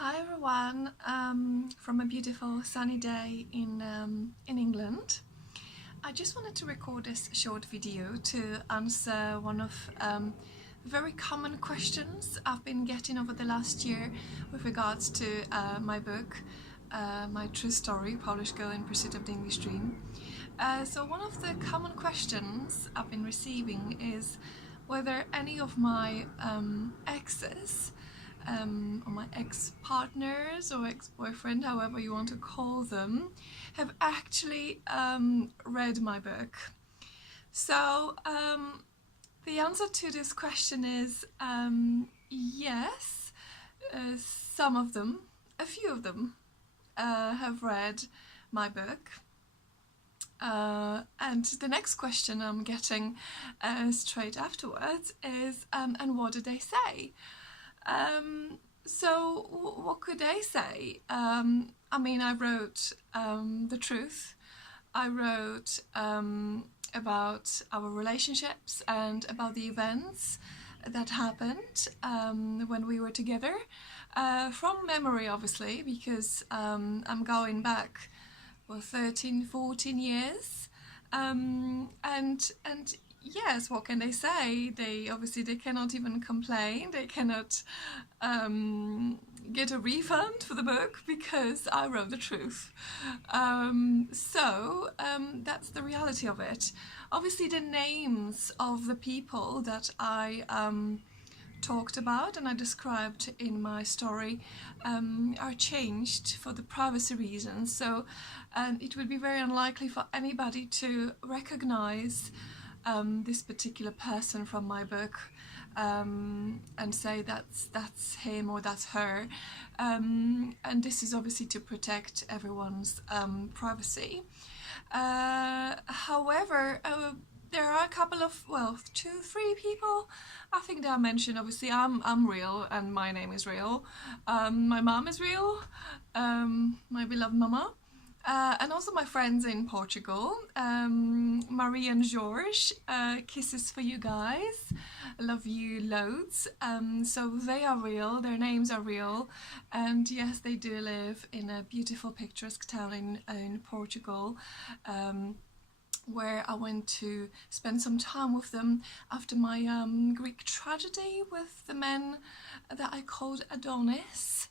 Hi everyone, from a beautiful sunny day in England. I just wanted to record this short video to answer one of very common questions I've been getting over the last year with regards to my book, my true story, Polish Girl in Pursuit of the English Dream. So one of the common questions I've been receiving is whether any of my exes or my ex-partners or ex-boyfriend, however you want to call them, have actually read my book. So the answer to this question is yes, some of them, a few of them have read my book. And the next question I'm getting straight afterwards is, and what did they say? So what could they say? I mean, I wrote the truth. I wrote about our relationships and about the events that happened when we were together, from memory obviously, because I'm going back 13, 14 years, and yes, what can they say? They cannot even complain. They cannot get a refund for the book because I wrote the truth. So that's the reality of it. Obviously the names of the people that I talked about and I described in my story are changed for the privacy reasons, so it would be very unlikely for anybody to recognize this particular person from my book and say that's him or that's her, and this is obviously to protect everyone's privacy. However, there are a couple of, well, 2-3 people I think that I mentioned. Obviously I'm real and my name is real. My mom is real, my beloved mama. And also my friends in Portugal, Marie and George, kisses for you guys, I love you loads. So they are real, their names are real, and yes, they do live in a beautiful picturesque town in Portugal, where I went to spend some time with them after my Greek tragedy with the men that I called Adonis.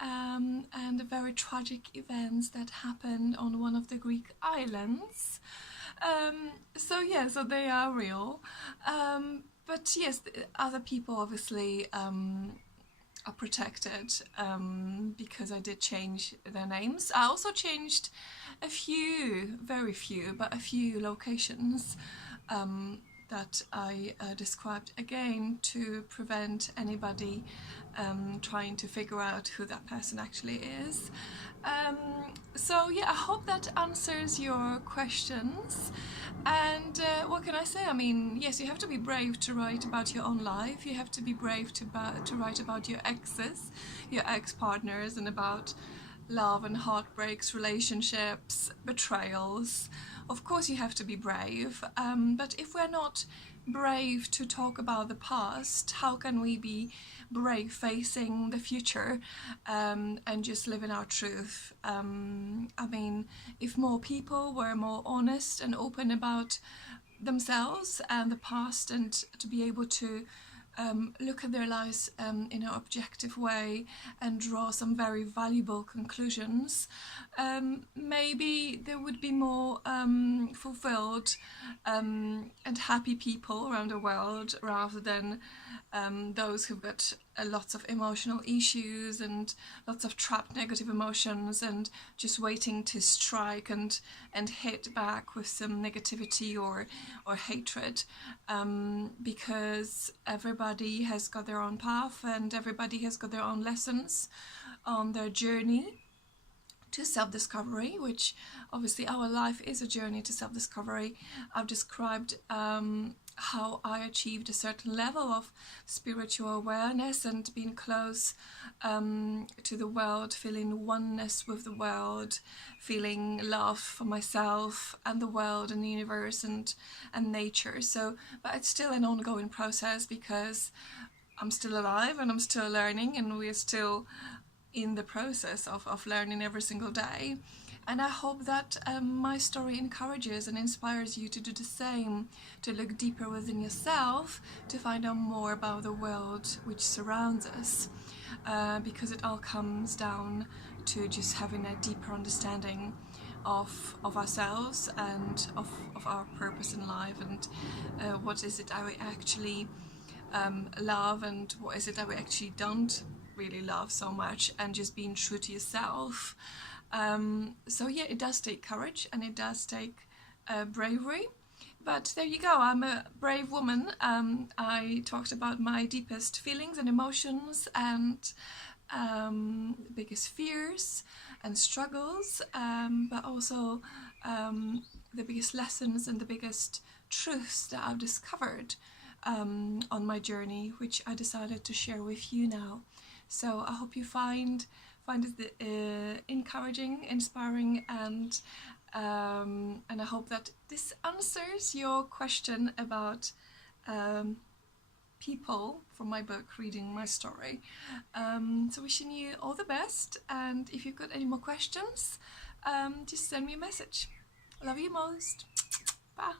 And the very tragic events that happened on one of the Greek islands. So yeah, so they are real. But yes, other people obviously are protected because I did change their names. I also changed a few, very few, but a few locations that I described again to prevent anybody trying to figure out who that person actually is. So yeah, I hope that answers your questions. And what can I say? I mean, yes, you have to be brave to write about your own life. You have to be brave to write about your exes, your ex-partners, and about love and heartbreaks, relationships, betrayals. Of course you have to be brave, but if we're not brave to talk about the past, how can we be brave facing the future and just living our truth? I mean, if more people were more honest and open about themselves and the past, and to be able to look at their lives in an objective way and draw some very valuable conclusions, maybe there would be more fulfilled and happy people around the world, rather than those who've got lots of emotional issues and lots of trapped negative emotions and just waiting to strike and hit back with some negativity or hatred, because everybody has got their own path and everybody has got their own lessons on their journey to self-discovery, which obviously our life is a journey to self-discovery. I've described how I achieved a certain level of spiritual awareness and being close to the world, feeling oneness with the world, feeling love for myself and the world and the universe and nature. So, but it's still an ongoing process because I'm still alive and I'm still learning, and we're still in the process of learning every single day. And I hope that my story encourages and inspires you to do the same, to look deeper within yourself, to find out more about the world which surrounds us, because it all comes down to just having a deeper understanding of ourselves and of our purpose in life, and what is it that we actually love, and what is it that we actually don't really love so much, and just being true to yourself. So yeah, it does take courage and it does take bravery, but there you go, I'm a brave woman. I talked about my deepest feelings and emotions and biggest fears and struggles, but also the biggest lessons and the biggest truths that I've discovered on my journey, which I decided to share with you now. So I hope you find it encouraging, inspiring, and I hope that this answers your question about people from my book reading my story. So wishing you all the best, and if you've got any more questions, just send me a message. Love you most. Bye.